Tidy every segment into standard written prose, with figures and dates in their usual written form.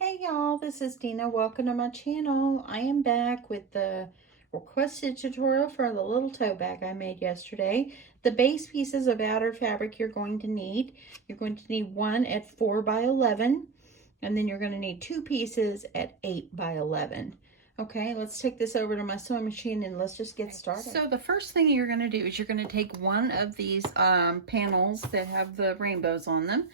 Hey y'all, this is Dina. Welcome to my channel. I am back with the requested tutorial for the little tote bag I made yesterday. The base pieces of outer fabric you're going to need. You're going to need one at 4 by 11, and then you're going to need two pieces at 8 by 11. Okay, let's take this over to my sewing machine and let's just get started. So the first thing you're going to do is you're going to take one of these panels that have the rainbows on them.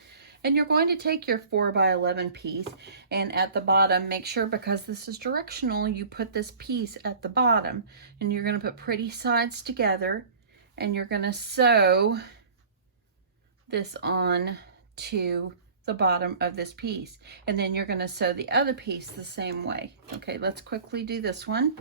And you're going to take your 4 by 11 piece, and at the bottom, make sure, because this is directional, you put this piece at the bottom. And you're going to put pretty sides together, and you're going to sew this on to the bottom of this piece. And then you're going to sew the other piece the same way. Okay, let's quickly do this one.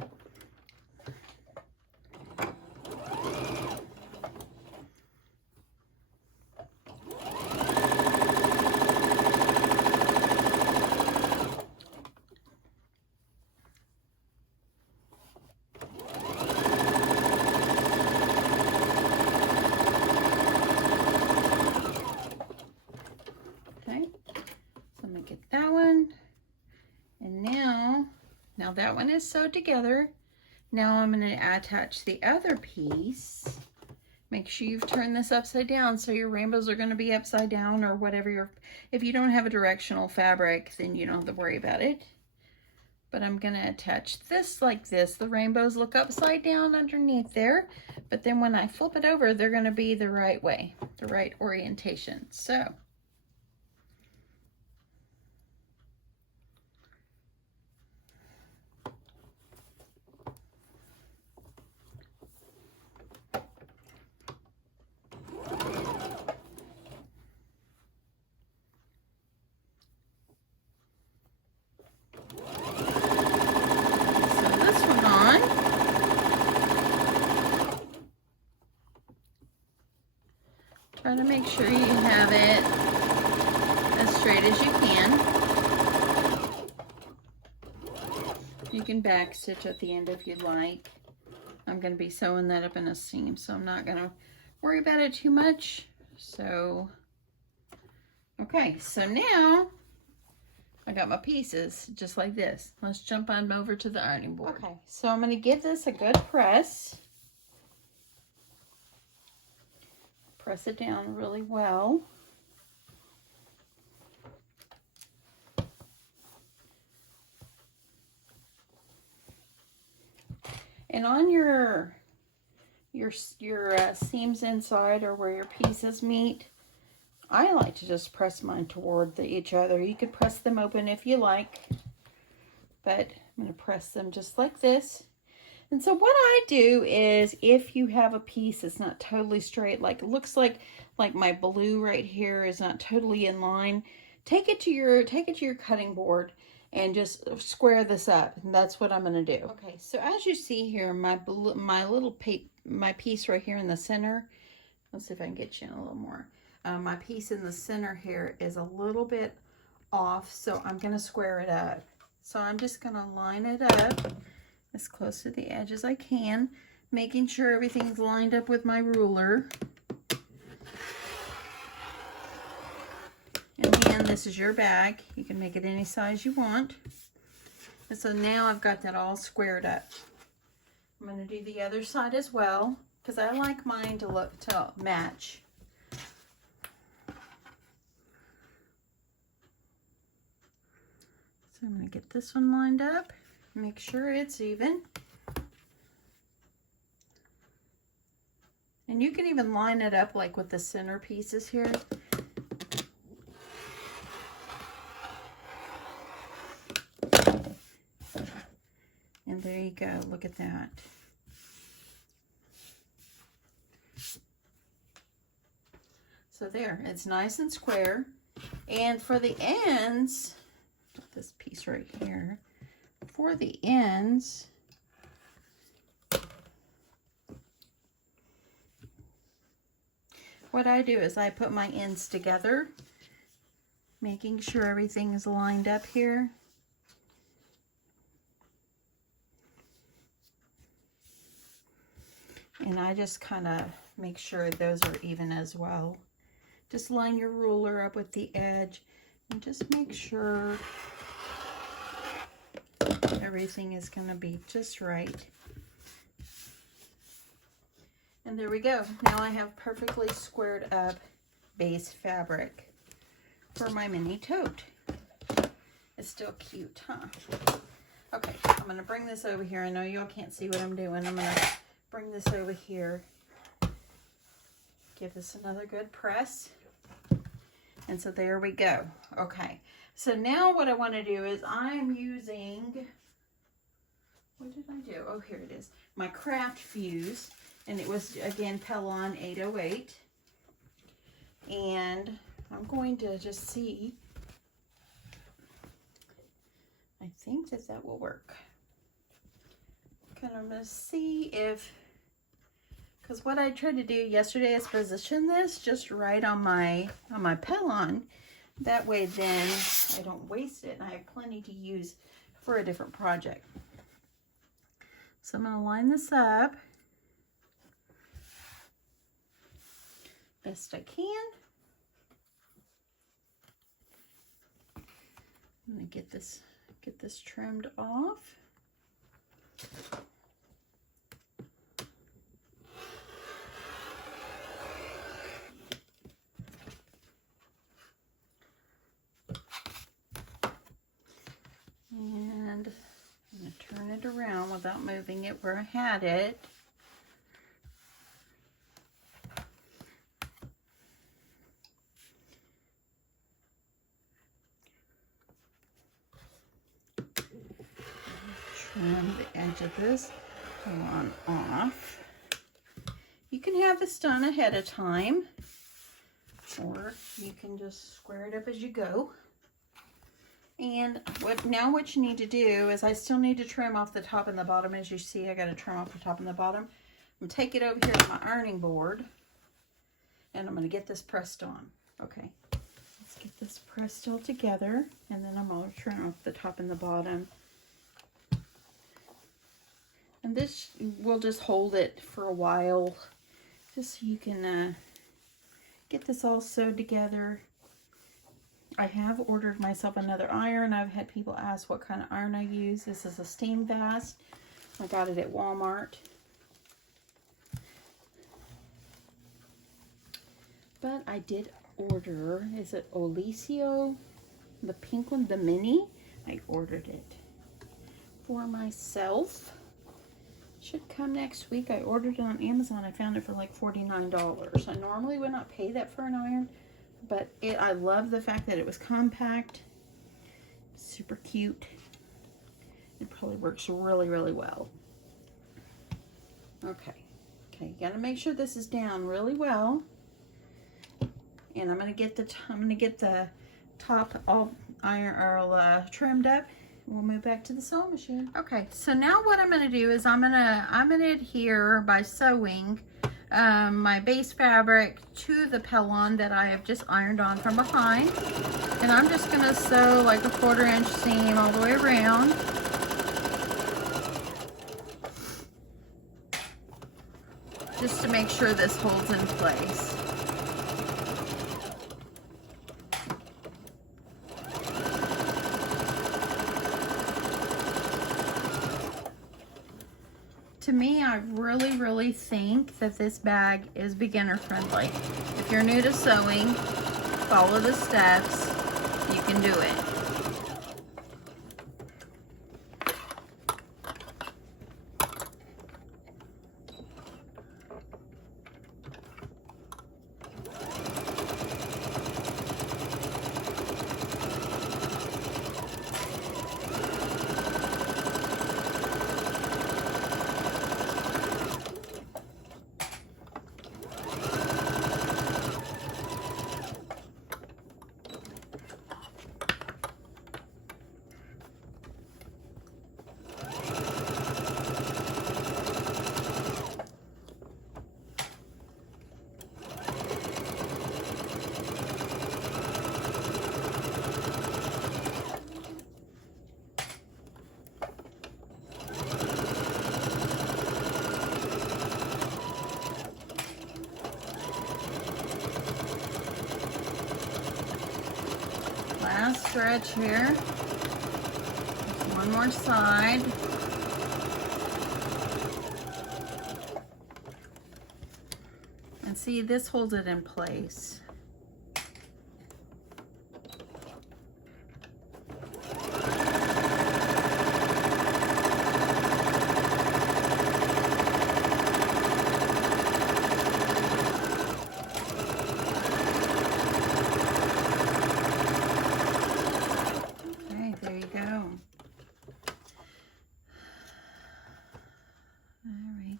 Get that one, and now that one is sewed together. Now I'm going to attach the other piece. Make sure you've turned this upside down, so your rainbows are going to be upside down, or whatever if you don't have a directional fabric, then you don't have to worry about it. But I'm going to attach this like this. The rainbows look upside down underneath there, but then when I flip it over, they're going to be the right way, the right orientation. So try to make sure you have it as straight as you can. You can back stitch at the end if you'd like. I'm going to be sewing that up in a seam, so I'm not going to worry about it too much. So, okay, so now I got my pieces just like this. Let's jump on over to the ironing board. Okay, so I'm going to give this a good press. Press it down really well. And on your seams inside, or where your pieces meet, I like to just press mine toward each other. You could press them open if you like, but I'm going to press them just like this. And so what I do is, if you have a piece that's not totally straight, like it looks like my blue right here is not totally in line, take it to your cutting board and just square this up. And that's what I'm going to do. Okay, so as you see here, my piece right here in the center. Let's see if I can get you in a little more. My piece in the center here is a little bit off, so I'm going to square it up. So I'm just going to line it up as close to the edge as I can, making sure everything's lined up with my ruler. And then this is your bag. You can make it any size you want. And so now I've got that all squared up. I'm going to do the other side as well, because I like mine to match. So I'm going to get this one lined up. Make sure it's even. And you can even line it up like with the center pieces here. And there you go, look at that. So there, it's nice and square. And for the ends, this piece right here, for the ends, what I do is I put my ends together, making sure everything is lined up here. And I just kind of make sure those are even as well. Just line your ruler up with the edge and just make sure everything is going to be just right. And there we go. Now I have perfectly squared up base fabric for my mini tote. It's still cute, huh? Okay, I'm going to bring this over here. I know y'all can't see what I'm doing. I'm going to bring this over here. Give this another good press. And so there we go. Okay, so now what I want to do is I'm using, what did I do? Oh, here it is. My craft fuse. And it was, again, Pellon 808. And I'm going to just see. I think that that will work. I'm going to see if, because what I tried to do yesterday is position this just right on my Pellon. That way then I don't waste it and I have plenty to use for a different project. So I'm going to line this up best I can. I'm going to get this trimmed off. And I'm going to turn it around without moving it where I had it. Trim the edge of this one off. You can have this done ahead of time, or you can just square it up as you go. And what you need to do is I still need to trim off the top and the bottom. As you see, I got to trim off the top and the bottom. I'm going to take it over here to my ironing board, and I'm going to get this pressed on. Okay, let's get this pressed all together, and then I'm going to trim off the top and the bottom. And this will just hold it for a while, just so you can get this all sewed together. I have ordered myself another iron. I've had people ask what kind of iron I use. This is a Steam Fast. I got it at Walmart. But I did order, is it Olicio? The pink one, the mini. I ordered it for myself. Should come next week. I ordered it on Amazon. I found it for like $49. I normally would not pay that for an iron, but I love the fact that it was compact, super cute. It probably works really, really well. Okay, you gotta make sure this is down really well. And I'm gonna get the top all trimmed up. We'll move back to the sewing machine. Okay, so now what I'm going to do is I'm going to adhere by sewing my base fabric to the Pellon that I have just ironed on from behind. And I'm just going to sew like a 1/4 inch seam all the way around. Just to make sure this holds in place. To me, I really, really think that this bag is beginner friendly. If you're new to sewing, follow the steps. You can do it. Last stretch here. Just one more side. And see, this holds it in place.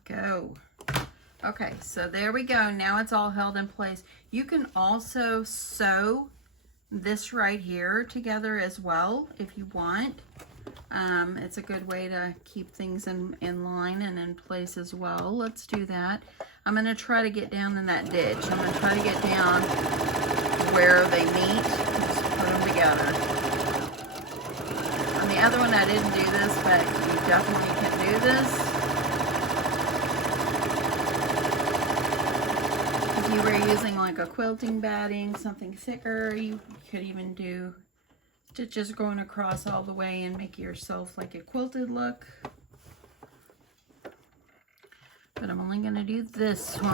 Go. Okay, so there we go. Now it's all held in place. You can also sew this right here together as well if you want. It's a good way to keep things in line and in place as well. Let's do that. I'm going to try to get down in that ditch. I'm going to try to get down where they meet. Just put them together. On the other one I didn't do this, but you definitely can do this. If you were using like a quilting batting, something thicker, you could even do stitches going across all the way and make yourself like a quilted look. But I'm only going to do this one.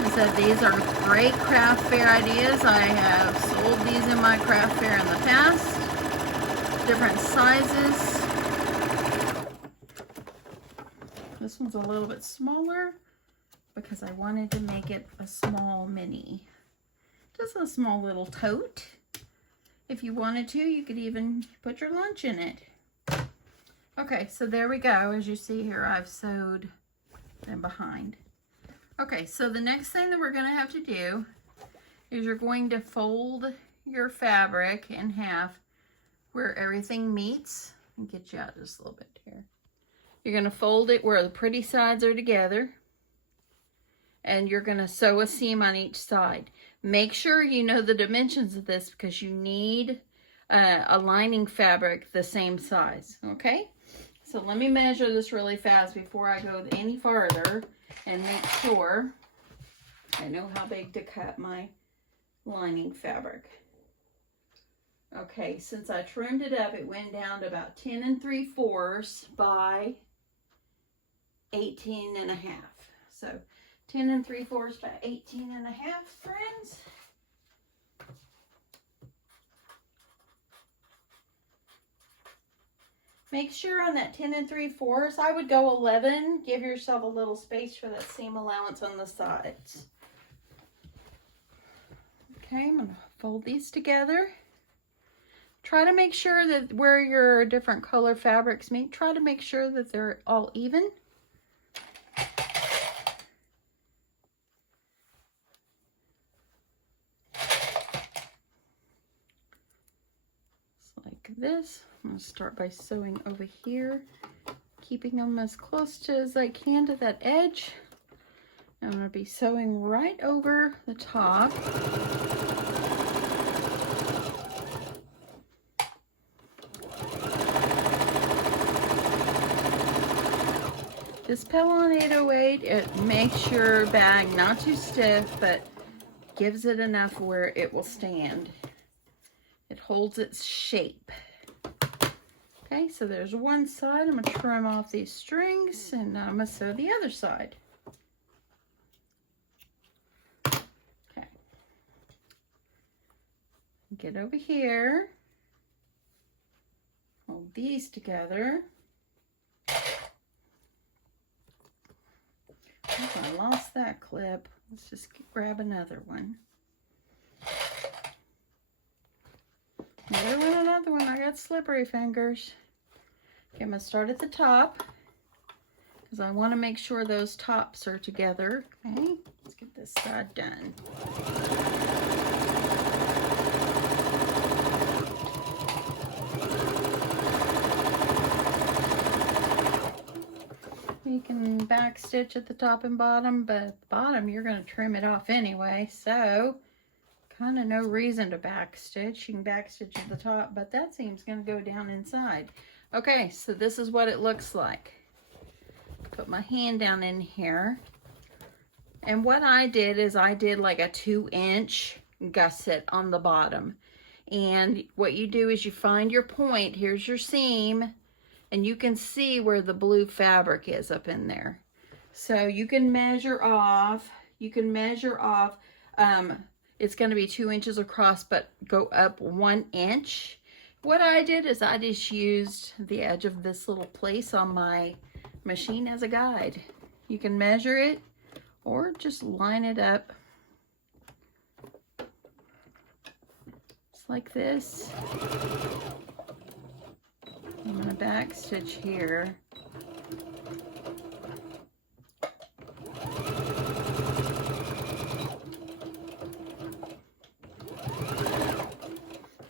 I said these are great craft fair ideas. I have sold these in my craft fair in the past. Different sizes. This one's a little bit smaller because I wanted to make it a small mini. Just a small little tote. If you wanted to, you could even put your lunch in it. Okay, so there we go. As you see here, I've sewed them behind. Okay, so the next thing that we're going to have to do is you're going to fold your fabric in half where everything meets. I'll get you out just a little bit here. You're going to fold it where the pretty sides are together. And you're going to sew a seam on each side. Make sure you know the dimensions of this because you need a lining fabric the same size. Okay? So let me measure this really fast before I go any farther and make sure I know how big to cut my lining fabric. Okay, since I trimmed it up, it went down to about 10 3/4 by 18 1/2. So 10 3/4 by 18 1/2, friends. Make sure on that 10 3/4, I would go 11. Give yourself a little space for that seam allowance on the sides. Okay, I'm going to fold these together. Try to make sure that where your different color fabrics meet, try to make sure that they're all even. Like this. I'm going to start by sewing over here, keeping them as close to as I can to that edge. I'm going to be sewing right over the top. This Pellon 808, it makes your bag not too stiff, but gives it enough where it will stand. It holds its shape. Okay, so there's one side. I'm going to trim off these strings and I'm going to sew the other side. Okay. Get over here. Hold these together. Oh, I lost that clip. Let's just grab another one. Another one. I got slippery fingers. Okay, I'm going to start at the top because I want to make sure those tops are together. Okay, let's get this side done. You can back stitch at the top and bottom, but at the bottom you're going to trim it off anyway, so kind of no reason to back stitch. You can back stitch at the top, but that seam's going to go down inside. Okay, so this is what it looks like. Put my hand down in here, and what I did is I did like a 2-inch gusset on the bottom. And what you do is you find your point. Here's your seam, and you can see where the blue fabric is up in there. So you can measure off. You can measure off. It's going to be 2 inches across, but go up 1 inch. What I did is I just used the edge of this little place on my machine as a guide. You can measure it or just line it up just like this. I'm going to back stitch here.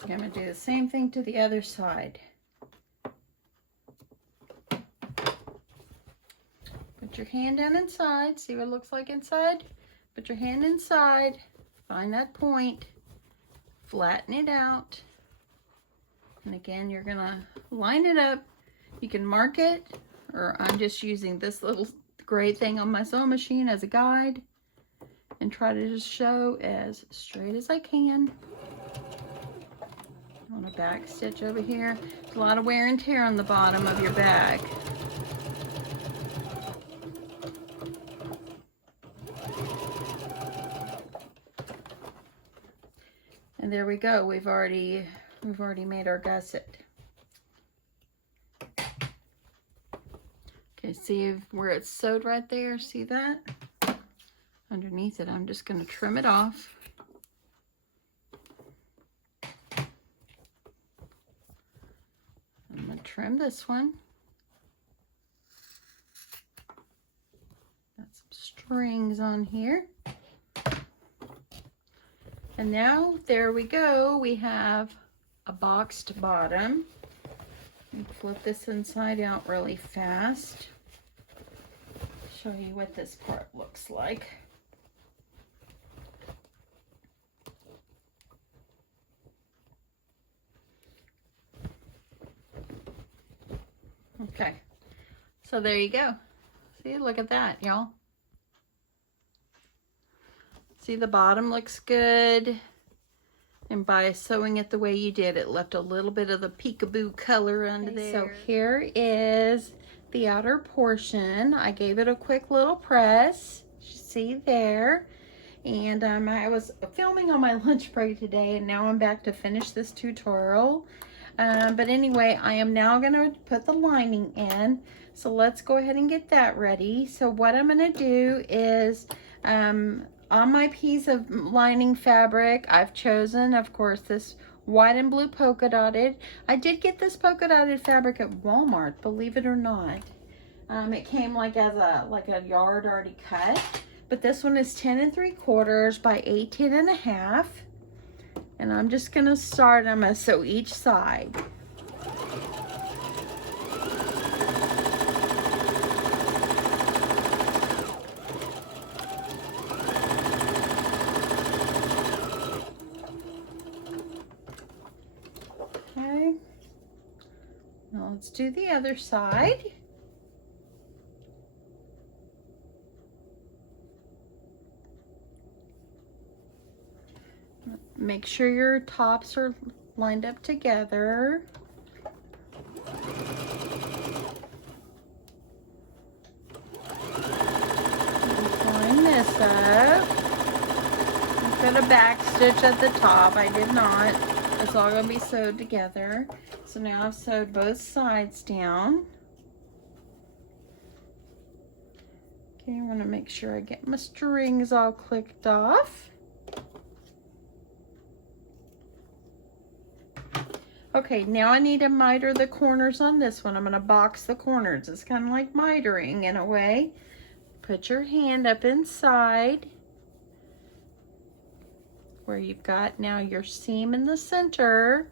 I'm going to do the same thing to the other side. Put your hand down inside. See what it looks like inside? Put your hand inside. Find that point. Flatten it out. And again, you're going to line it up. You can mark it, or I'm just using this little gray thing on my sewing machine as a guide. And try to just show as straight as I can. On a back stitch over here. There's a lot of wear and tear on the bottom of your bag. And there we go. We've already made our gusset. Okay, see where it's sewed right there? See that? Underneath it, I'm just going to trim it off. I'm going to trim this one. Got some strings on here. And now, there we go. We have a boxed bottom. Flip this inside out really fast. Show you what this part looks like. Okay, so there you go. See, look at that, y'all. See, the bottom looks good. And by sewing it the way you did, it left a little bit of the peekaboo color under there. So here is the outer portion. I gave it a quick little press. See there. And I was filming on my lunch break today, and now I'm back to finish this tutorial. But anyway, I am now going to put the lining in. So let's go ahead and get that ready. So what I'm going to do is, on my piece of lining fabric, I've chosen, of course, this white and blue polka dotted. I did get this polka dotted fabric at Walmart, believe it or not. It came like as a yard already cut. But this one is 10 3/4 by 18 1/2. And I'm just going to start, I'm going to sew each side. Okay. Now let's do the other side. Make sure your tops are lined up together. Line this up. Put a back stitch at the top. I did not. It's all going to be sewed together. So now I've sewed both sides down. Okay, I want to make sure I get my strings all clicked off. Okay, now I need to miter the corners on this one. I'm going to box the corners. It's kind of like mitering in a way. Put your hand up inside where you've got now your seam in the center.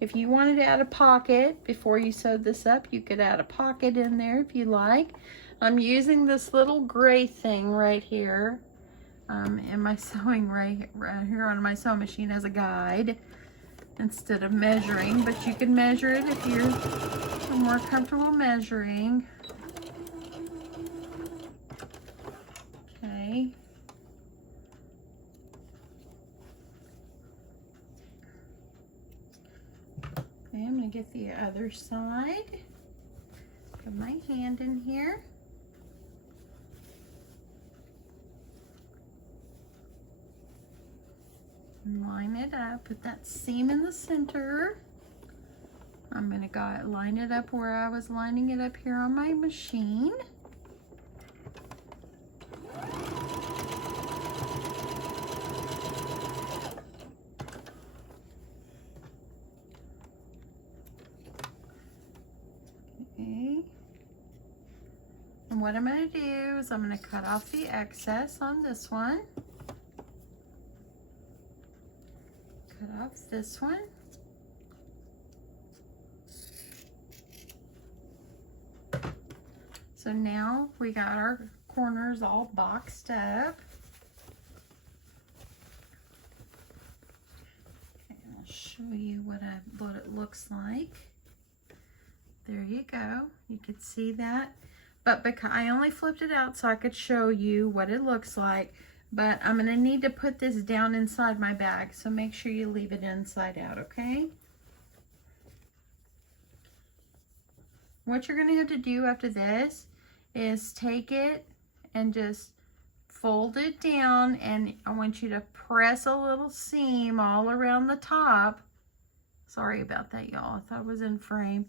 If you wanted to add a pocket before you sewed this up, you could add a pocket in there if you like. I'm using this little gray thing right here. In my sewing right here on my sewing machine as a guide instead of measuring, but you can measure it if you're more comfortable measuring. Okay. get the other side. Put my hand in here. Line it up, put that seam in the center. I'm gonna go line it up where I was lining it up here on my machine. Okay. And what I'm gonna do is I'm gonna cut off the excess on this one. Cut off this one. So now we got our corners all boxed up. Okay, I'll show you what it looks like. There you go. You could see that. But because I only flipped it out so I could show you what it looks like. But I'm going to need to put this down inside my bag, so make sure you leave it inside out, okay? What you're going to have to do after this is take it and just fold it down, and I want you to press a little seam all around the top. Sorry about that, y'all. I thought it was in frame.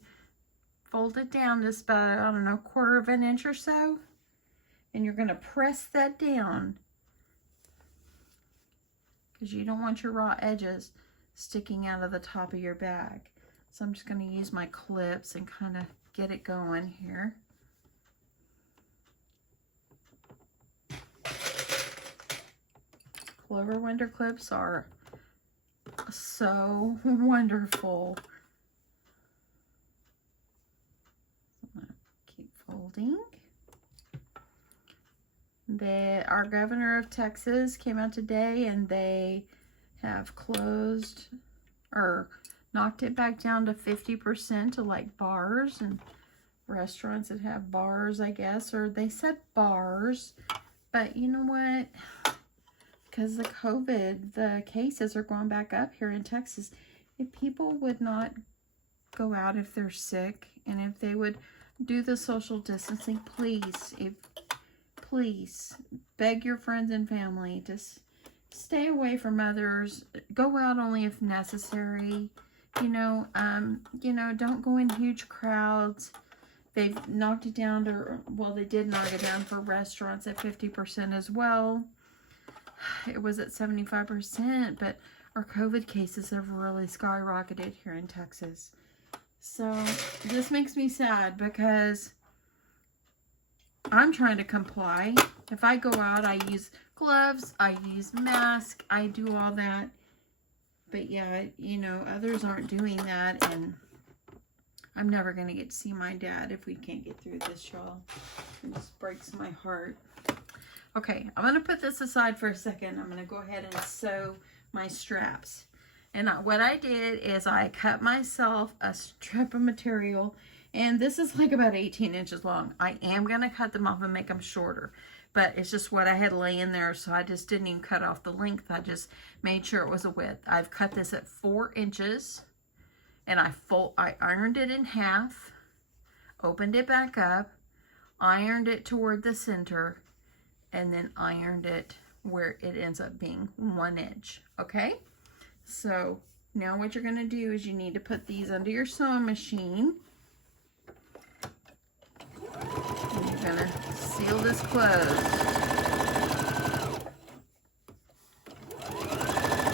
Fold it down just about, I don't know, 1/4 of an inch or so. And you're going to press that down, because you don't want your raw edges sticking out of the top of your bag. So I'm just going to use my clips and kind of get it going here. Clover winter clips are so wonderful. I'm going to keep folding. Our governor of Texas came out today, and they have closed or knocked it back down to 50% to like bars and restaurants that have bars, I guess, or they said bars. But you know what? Because the COVID, the cases are going back up here in Texas. If people would not go out if they're sick, and if they would do the social distancing, please beg your friends and family to stay away from others. Go out only if necessary. You know, don't go in huge crowds. They've knocked it down to, well, they did knock it down for restaurants at 50% as well. It was at 75%, but our COVID cases have really skyrocketed here in Texas. So this makes me sad, because I'm trying to comply. If I go out, I use gloves, I use mask, I do all that. But yeah, you know, others aren't doing that, and I'm never going to get to see my dad if we can't get through this, y'all. It just breaks my heart. Okay, I'm going to put this aside for a second. I'm going to go ahead and sew my straps. And what I did is I cut myself a strip of material, and this is like about 18 inches long. I am going to cut them off and make them shorter, but it's just what I had laying there, so I just didn't even cut off the length. I just made sure it was a width. I've cut this at 4 inches, and I ironed it in half, opened it back up, ironed it toward the center, and then ironed it where it ends up being 1 inch. Okay, so now what you're going to do is you need to put these under your sewing machine. And you're going to seal this closed.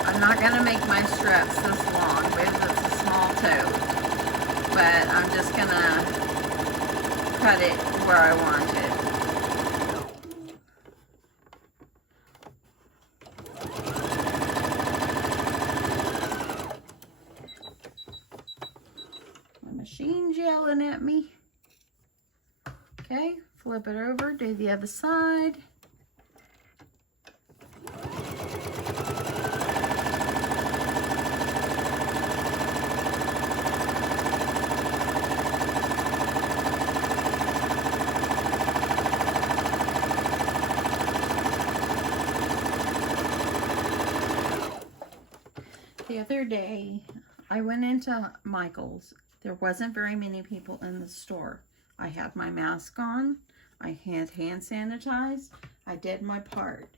I'm not going to make my straps this long because it's a small toe, but I'm just going to cut it where I want it. Machine's yelling at me. Okay, flip it over, do the other side. The other day, I went into Michael's There wasn't very many people in the store. I had my mask on. I had hand sanitized. I did my part.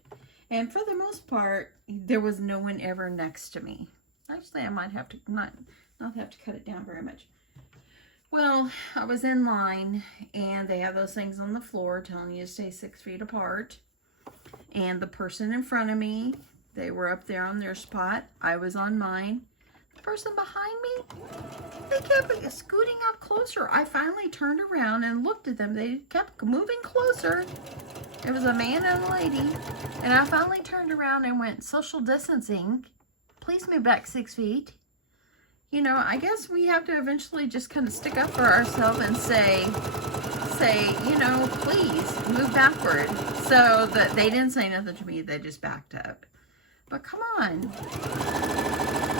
And for the most part, there was no one ever next to me. Actually, I might have to not have to cut it down very much. Well, I was in line, and they have those things on the floor telling you to stay 6 feet apart. And the person in front of me, they were up there on their spot. I was on mine. The person behind me, they kept scooting up closer. I finally turned around and looked at them. They kept moving closer. It was a man and a lady. And I finally turned around and went, social distancing. Please move back 6 feet. You know, I guess we have to eventually just kind of stick up for ourselves and say, you know, please move backward. So that they didn't say nothing to me. They just backed up. But come on.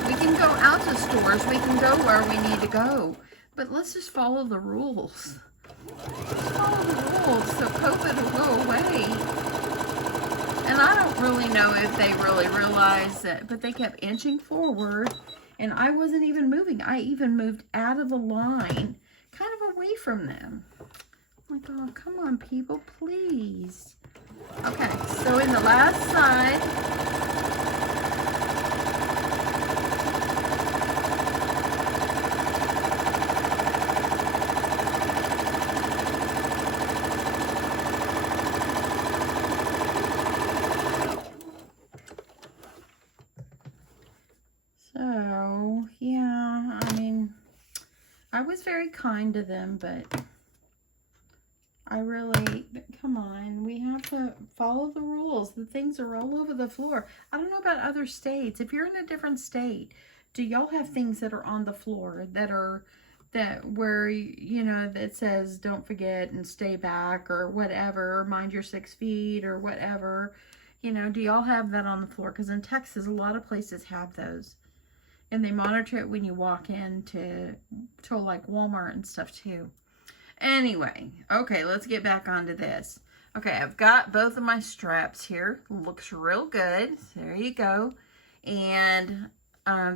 We can go out to stores. We can go where we need to go. But let's just follow the rules. Just follow the rules so COVID will go away. And I don't really know if they really realized that, but they kept inching forward. And I wasn't even moving. I even moved out of the line, kind of away from them. I'm like, oh, come on, people, please. Okay, so in the last side, so, yeah, I mean, I was very kind to them, but I really, come on, we have to follow the rules. The things are all over the floor. I don't know about other states. If you're in a different state, do y'all have things that are on the floor where, you know, that says don't forget and stay back or whatever, or mind your 6 feet or whatever? You know, do y'all have that on the floor? Because in Texas, a lot of places have those. And they monitor it when you walk into like Walmart and stuff too. Anyway, okay, let's get back onto this. Okay, I've got both of my straps here. Looks real good. There you go. And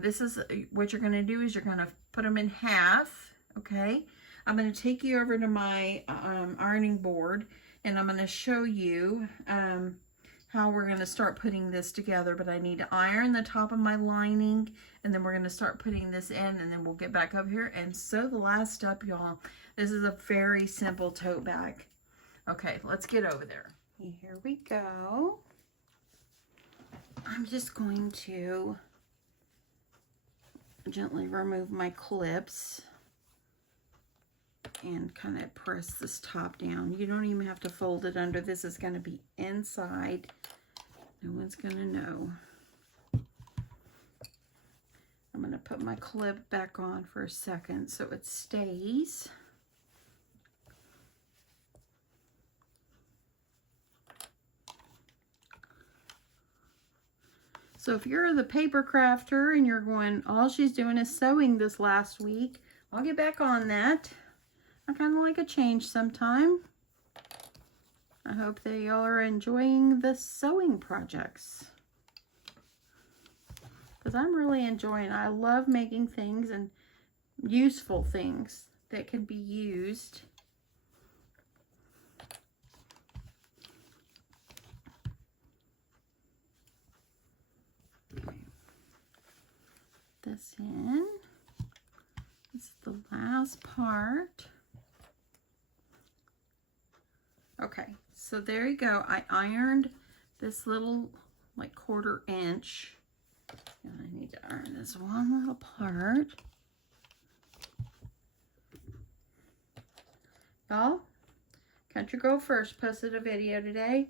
this is what you're going to do is you're going to put them in half, okay? I'm going to take you over to my ironing board, and I'm going to show you how we're going to start putting this together. But I need to iron the top of my lining, and then we're going to start putting this in, and then we'll get back up here and sew the last step, y'all. This is a very simple tote bag. Okay, let's get over there. Here we go. I'm just going to gently remove my clips and kind of press this top down. You don't even have to fold it under. This is going to be inside. No one's going to know. I'm going to put my clip back on for a second so it stays. So if you're the paper crafter and you're going, all she's doing is sewing this last week, I'll get back on that. I kind of like a change sometime. I hope that y'all are enjoying the sewing projects. Because I'm really enjoying it. I love making things and useful things that can be used. This in. This is the last part. Okay, so there you go. I ironed this little like 1/4 inch. And I need to iron this one little part. Y'all, Country Girl First posted a video today.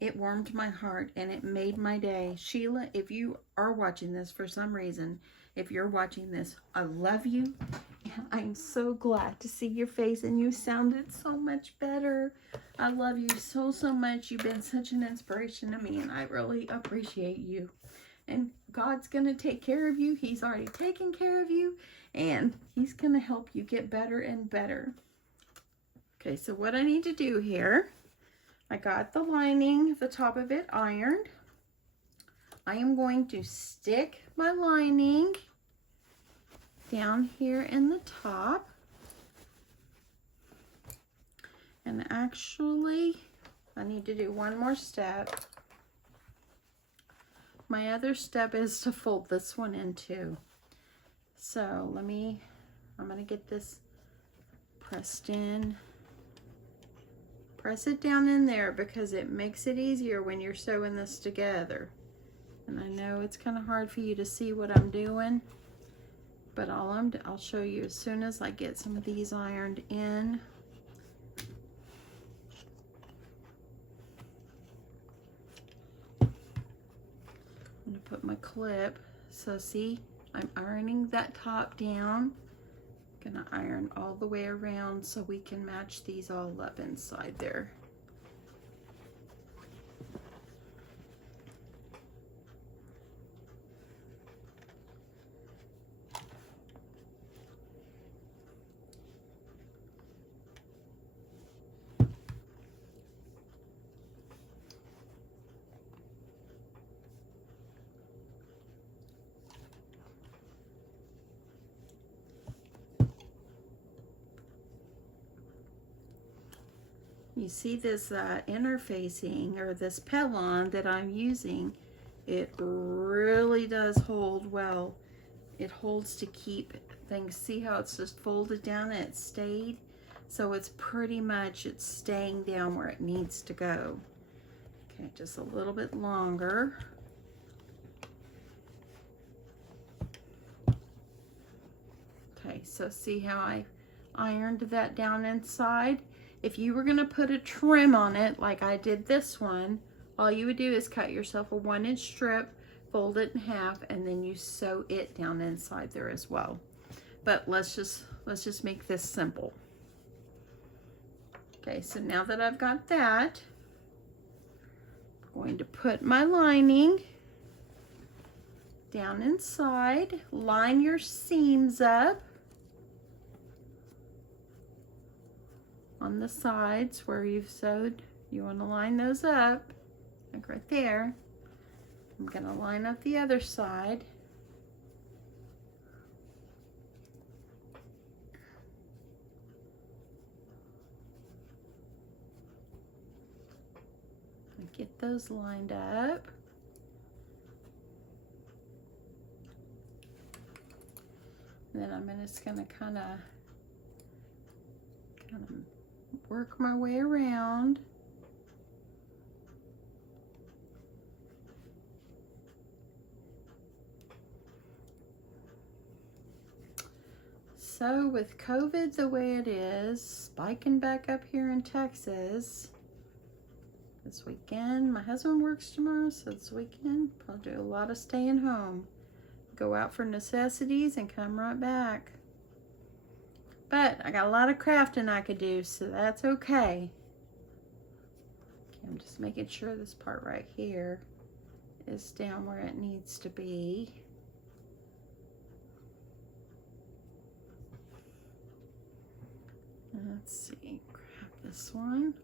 It warmed my heart and it made my day. Sheila, if you are watching this for some reason, if you're watching this, I love you. And I'm so glad to see your face, and you sounded so much better. I love you so, so much. You've been such an inspiration to me, and I really appreciate you. And God's going to take care of you. He's already taken care of you, and He's going to help you get better and better. Okay, so what I need to do here, I got the lining, the top of it ironed. I am going to stick my lining down here in the top. And actually, I need to do one more step. My other step is to fold this one in too. So I'm gonna get this pressed in. Press it down in there because it makes it easier when you're sewing this together. And I know it's kind of hard for you to see what I'm doing, but I'll show you as soon as I get some of these ironed in. I'm gonna put my clip. So see, I'm ironing that top down. Gonna iron all the way around so we can match these all up inside there. You see this interfacing, or this pellon that I'm using, it really does hold well. It holds to keep things. See how it's just folded down and it stayed? So it's pretty much, it's staying down where it needs to go. Okay, just a little bit longer. Okay, so see how I ironed that down inside? If you were gonna put a trim on it, like I did this one, all you would do is cut yourself a 1-inch strip, fold it in half, and then you sew it down inside there as well. But let's just make this simple. Okay, so now that I've got that, I'm going to put my lining down inside, line your seams up on the sides where you've sewed. You want to line those up, like right there. I'm going to line up the other side. And get those lined up. And then I'm just going to kind of work my way around. So with COVID the way it is, spiking back up here in Texas, this weekend, my husband works tomorrow, so this weekend I'll do a lot of staying home. Go out for necessities and come right back. But I got a lot of crafting I could do, so that's okay. Okay, I'm just making sure this part right here is down where it needs to be. Let's see, grab this one.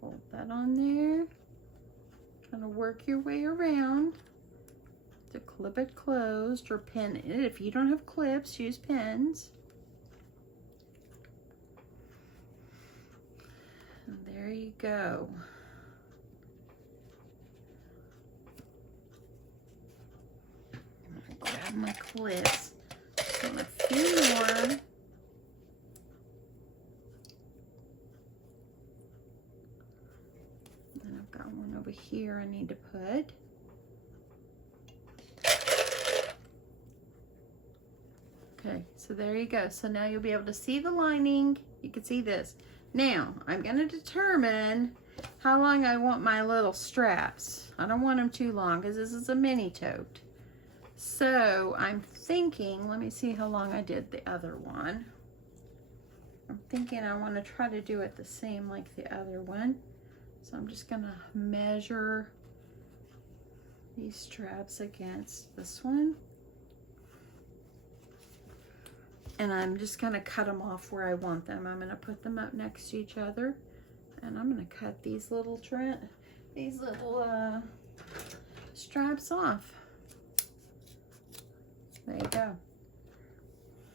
Hold that on there. Kind of work your way around to clip it closed or pin it. If you don't have clips, use pins. And there you go. I'm gonna grab my clips. Just want a few more. And I've got one over here I need to put. Okay, so there you go. So now you'll be able to see the lining. You can see this. Now, I'm going to determine how long I want my little straps. I don't want them too long because this is a mini tote. So I'm thinking, let me see how long I did the other one. I'm thinking I want to try to do it the same like the other one. So I'm just going to measure these straps against this one. And I'm just going to cut them off where I want them. I'm going to put them up next to each other, and I'm going to cut these little straps off. There you go.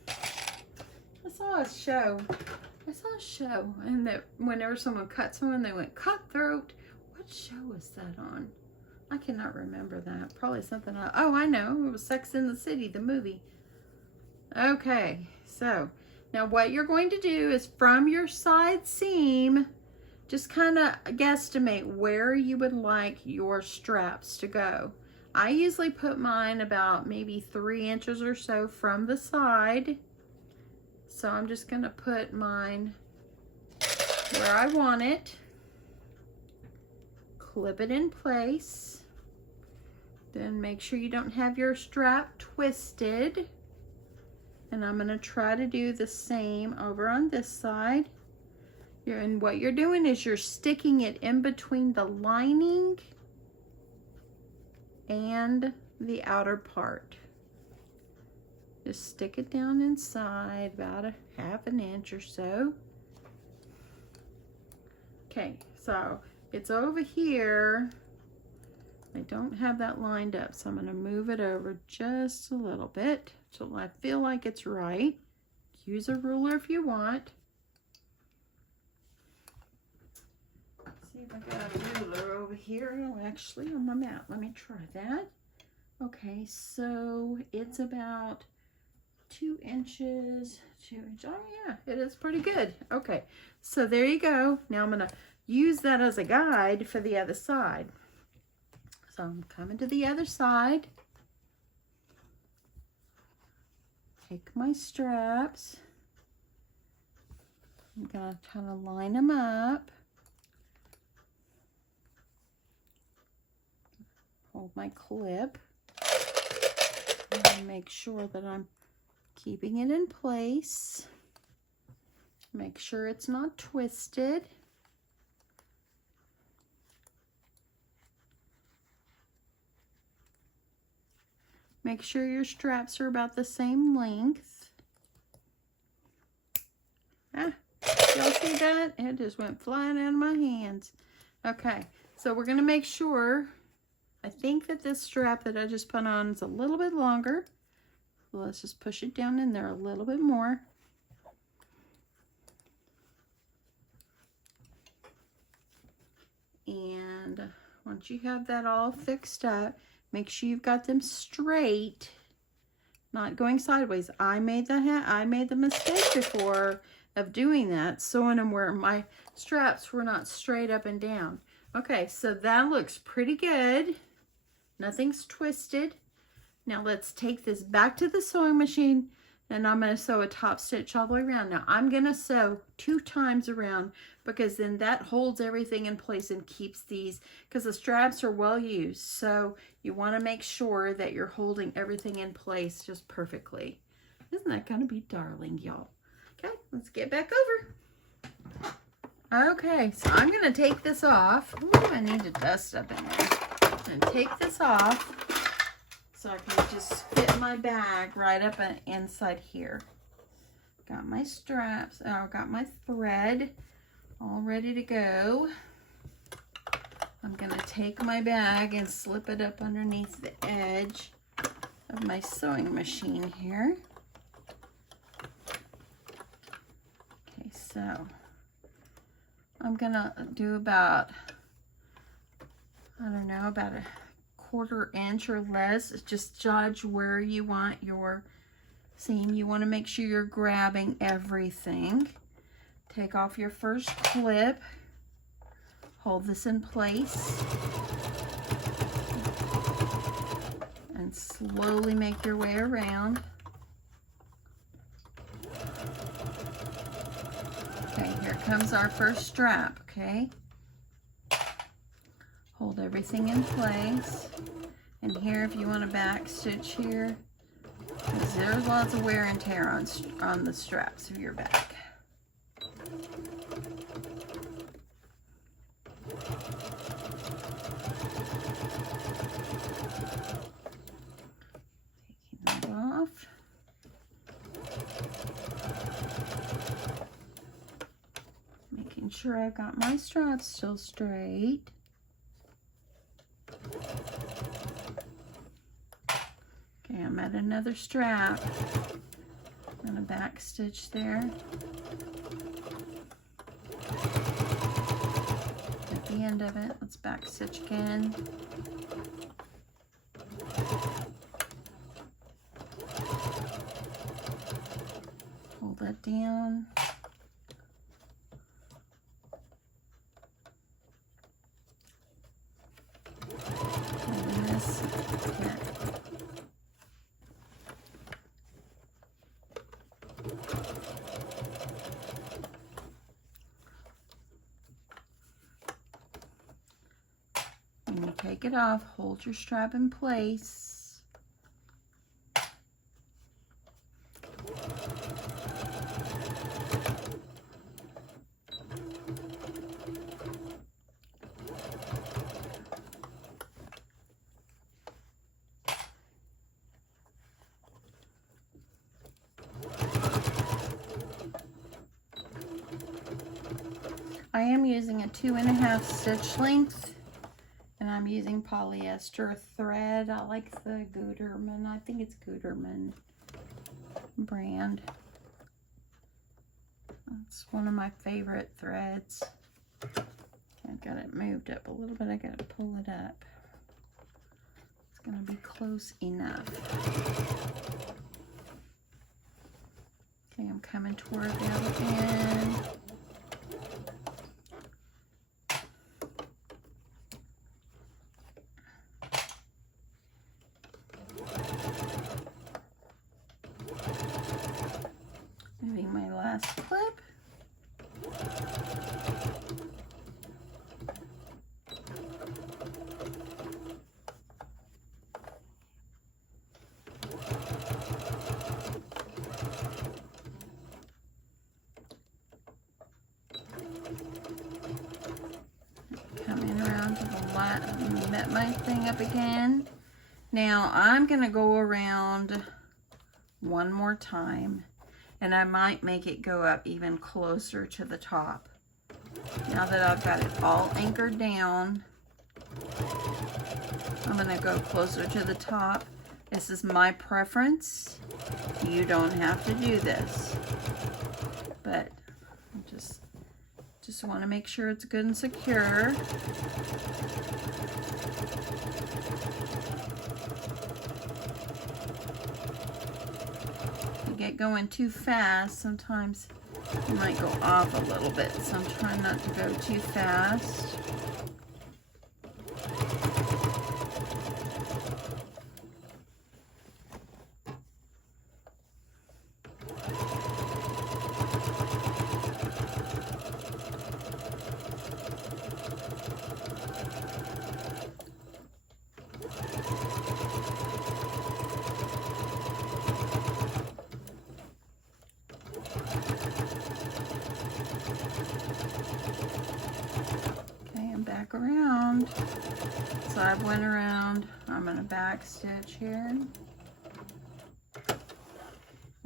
I saw a show, and that whenever someone cut someone, they went cutthroat. What show was that on? I cannot remember that. Probably something else. Oh, I know. It was Sex and the City, the movie. Okay, so now what you're going to do is from your side seam, just kind of guesstimate where you would like your straps to go. I usually put mine about maybe 3 inches or so from the side. So I'm just going to put mine where I want it. Clip it in place. Then make sure you don't have your strap twisted. And I'm going to try to do the same over on this side. And what you're doing is you're sticking it in between the lining and the outer part. Just stick it down inside about a ½ inch or so. Okay, so it's over here. I don't have that lined up, so I'm going to move it over just a little bit till I feel like it's right. Use a ruler if you want. See if I got a ruler over here. No, actually on my mat. Let me try that. Okay, so it's about 2 inches, 2 inches. Oh yeah, it is pretty good. Okay, so there you go. Now I'm gonna use that as a guide for the other side. So I'm coming to the other side. Take my straps. I'm gonna kind of line them up. Hold my clip. And make sure that I'm keeping it in place. Make sure it's not twisted. Make sure your straps are about the same length. Ah, y'all see that? It just went flying out of my hands. Okay, so we're gonna make sure, I think that this strap that I just put on is a little bit longer. So let's just push it down in there a little bit more. And once you have that all fixed up, make sure you've got them straight, not going sideways. I made the mistake before of doing that, sewing them where my straps were not straight up and down. Okay, so that looks pretty good. Nothing's twisted. Now let's take this back to the sewing machine, and I'm going to sew a top stitch all the way around. Now I'm going to sew 2 times around, because then that holds everything in place and keeps these, because the straps are well used. So you want to make sure that you're holding everything in place just perfectly. Isn't that going to be darling, y'all? Okay, let's get back over. Okay, so I'm going to take this off. Ooh, I need to dust up in there. I'm going to take this off so I can just fit my bag right up inside here. Got my straps. Oh, got my thread all ready to go. I'm going to take my bag and slip it up underneath the edge of my sewing machine here. Okay, so I'm going to do about, I don't know, about a 1/4 inch or less. Just judge where you want your seam. You want to make sure you're grabbing everything. Take off your first clip. Hold this in place. And slowly make your way around. Okay, here comes our first strap, okay? Hold everything in place. And here, if you want to back stitch here, because there's lots of wear and tear on the straps of your back. Taking that off. Making sure I've got my straps still straight. add another strap and a back stitch there. At the end of it, let's back stitch again. Pull that down. And this back. When you take it off, hold your strap in place. I am using a 2.5 stitch length, and I'm using polyester thread. I like the Gutermann, I think it's Gutermann brand. It's one of my favorite threads. I've got it moved up a little bit. I gotta pull it up. It's gonna be close enough. Okay, I'm coming toward the other end. Moving my last clip. Coming around to the left, met my thing up again. Now I'm gonna go around one more time, and I might make it go up even closer to the top. Now that I've got it all anchored down, I'm gonna go closer to the top. This is my preference. You don't have to do this, but I just want to make sure it's good and secure. If you get going too fast, sometimes you might go off a little bit, so I'm trying not to go too fast. Back around. So I've went around. I'm going to back stitch here.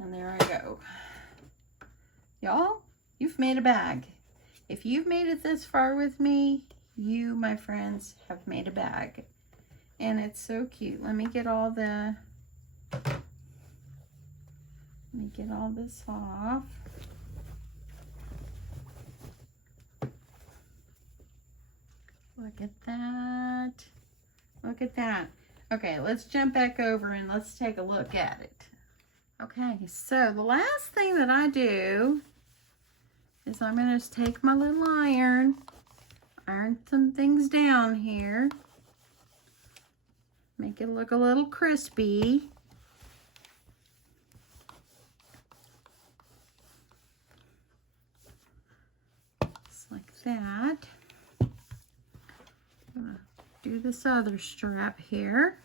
And there I go. Y'all, you've made a bag. If you've made it this far with me, you, my friends, have made a bag. And it's so cute. Let me get all this off. Look at that. Look at that. Okay, let's jump back over and let's take a look at it. Okay, so the last thing that I do is I'm going to just take my little iron some things down here, make it look a little crispy. Just like that. I'm gonna do this other strap here.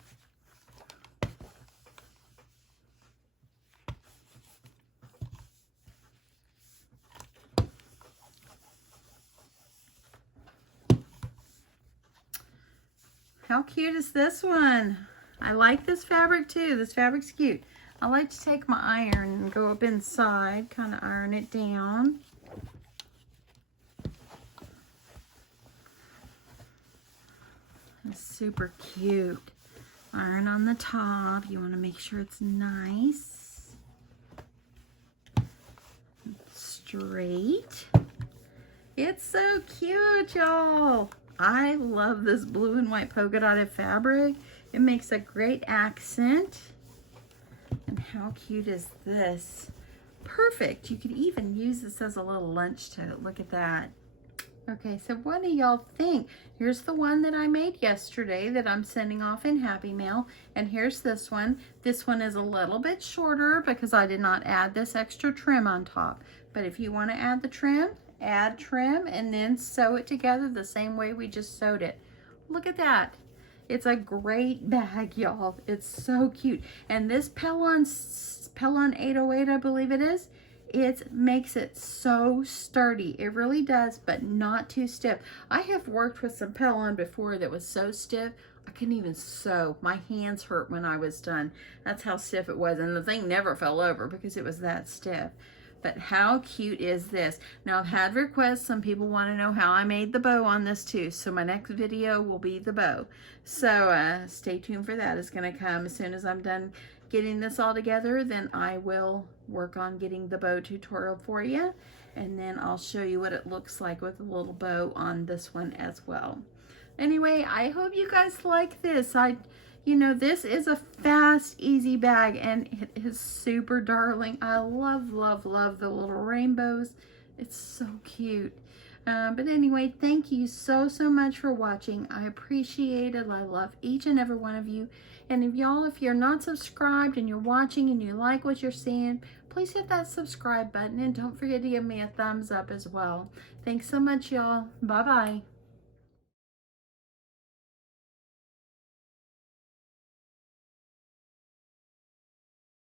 How cute is this one? I like this fabric too. This fabric's cute. I like to take my iron and go up inside, kind of iron it down. It's super cute. Iron on the top. You want to make sure it's nice, straight. It's so cute, y'all. I love this blue and white polka dotted fabric. It makes a great accent. And how cute is this? Perfect. You could even use this as a little lunch tote. Look at that. Okay, so what do y'all think? Here's the one that I made yesterday that I'm sending off in Happy Mail. And here's this one. This one is a little bit shorter because I did not add this extra trim on top. But if you want to add the trim, add trim and then sew it together the same way we just sewed it. Look at that. It's a great bag, y'all. It's so cute. And this Pellon 808, I believe it is, it makes it so sturdy. It really does, but not too stiff. I have worked with some Pellon before that was so stiff, I couldn't even sew. My hands hurt when I was done. That's how stiff it was. And the thing never fell over because it was that stiff. But how cute is this? Now, I've had requests. Some people want to know how I made the bow on this too. So my next video will be the bow. So stay tuned for that. It's going to come as soon as I'm done getting this all together. Then I will work on getting the bow tutorial for you. And then I'll show you what it looks like with a little bow on this one as well. Anyway, I hope you guys like this. You know, this is a fast, easy bag, and it is super darling. I love, love, love the little rainbows. It's so cute. But anyway, thank you so, so much for watching. I appreciate it. I love each and every one of you. And if you're not subscribed and you're watching and you like what you're seeing, please hit that subscribe button and don't forget to give me a thumbs up as well. Thanks so much, y'all. Bye-bye.